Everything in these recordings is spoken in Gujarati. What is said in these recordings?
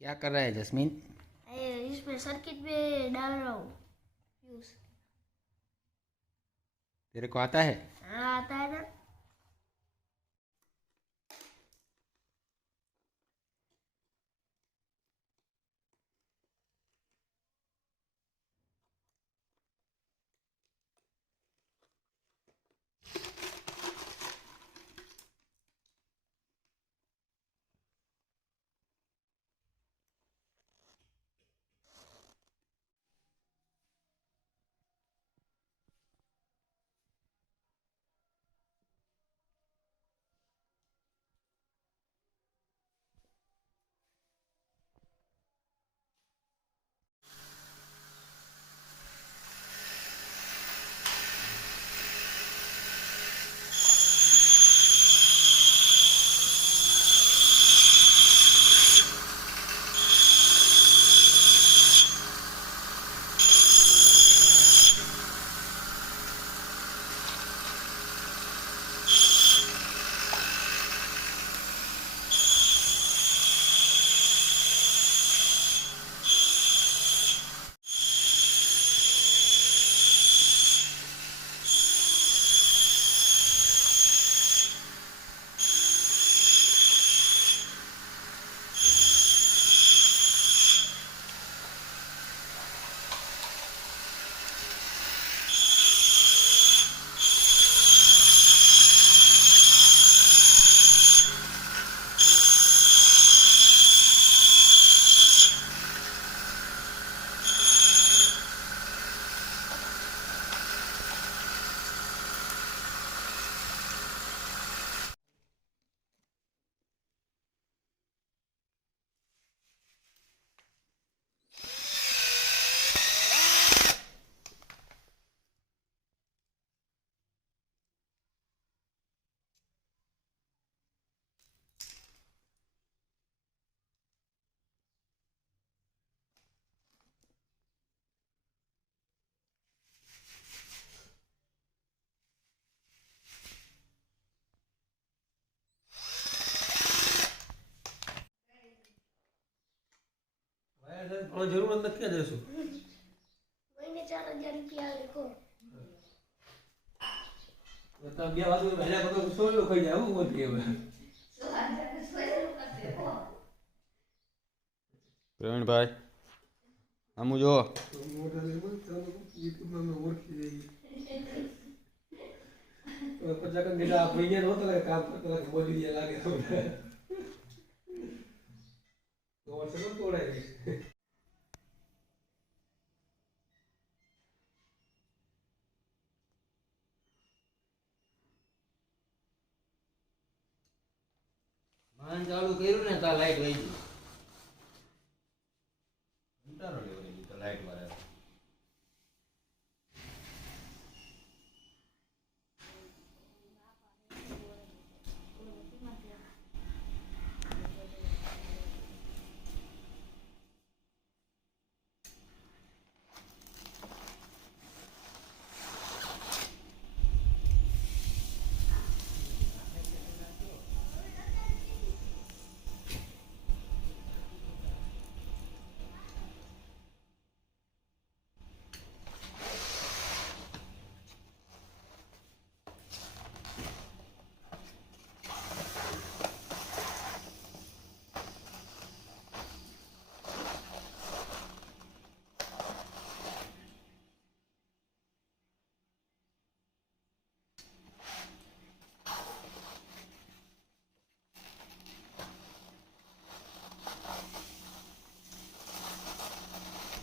क्या कर रहा है जस्मीन? इसमें सर्किट में डाल रहा हूँ फ्यूज। तेरे को आता है? हाँ, आता है ना। પણ જરૂર નથી ક્યાં જઈશું महीने 4,000 रुपया देखो। તમે બે વાગે વહેલા બધું સોજો ખાઈ જાય આવું બોલતી હવે प्रवीण भाई हमू जो યુટ્યુબમાં મેં ઓળખી જઈએ પછી કંઈ આ ભાઈ નહોતો લાગે કામ કરતા લાગે બોલી દે લાગે તો વર્ષે તોડાય ગઈ માન ચાલુ કર્યું ને તા લાઈટ વહી ગઈ. કંટાળો લેવો રહી તો લાઈટ વાળા.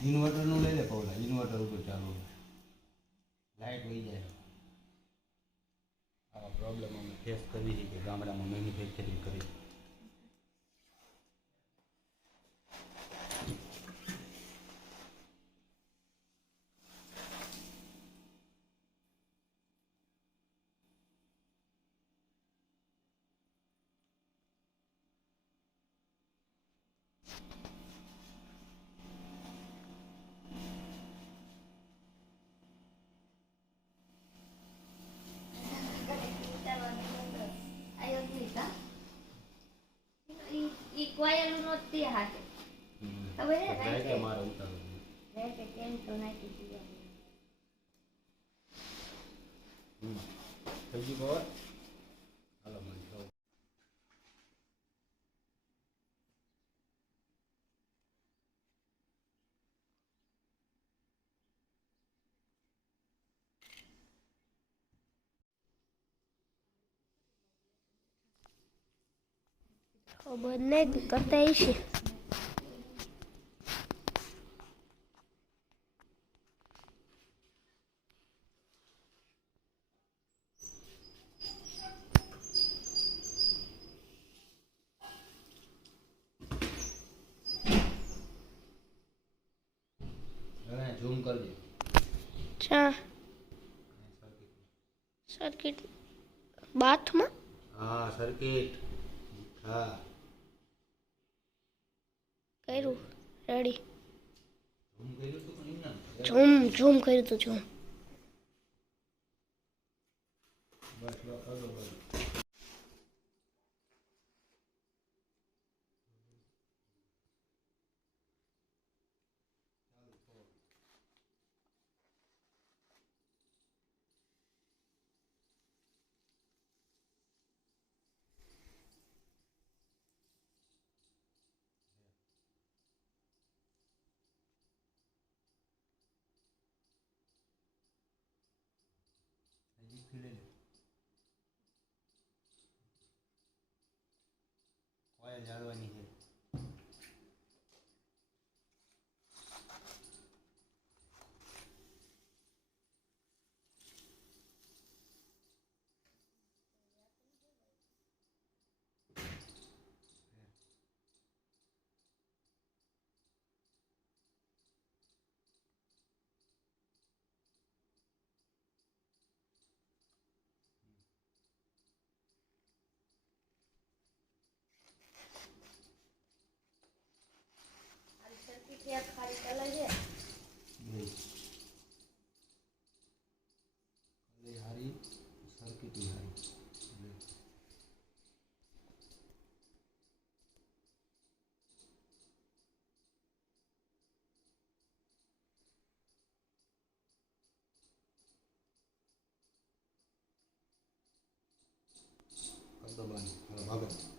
ઇન્વર્ટરનું લઈ લે પૌલા, ઇન્વર્ટર ઉપર ચાલુ લાઈટ વહી જાય. આવા પ્રોબ્લેમ અમે ફેસ કરવી છે કે ગામડામાં મેન્યુફેક્ચરિંગ કરી. કોયલ નો તે હાથે હવે જાય કે મારે ઉતારો કે કેમ તો નાખી દીધા થઈ ગયું બાબા હાલો મને કહું ખબર નહીં કરતા છે હવે ઝૂમ કરજે ચા સર્કિટ બાથમાં હા સર્કિટ હા કર્યું રેડી ઝૂમ કર્યું તું પણ એમ ના ઝૂમ કર્યું તું ઝૂમ બસ લો કરો બસ હજી ખીલે લે કોઈ જાળવાની છે ખાલી કલર છે હારી સર્કિટ હારી કર દો બંધ હાલો ભાગો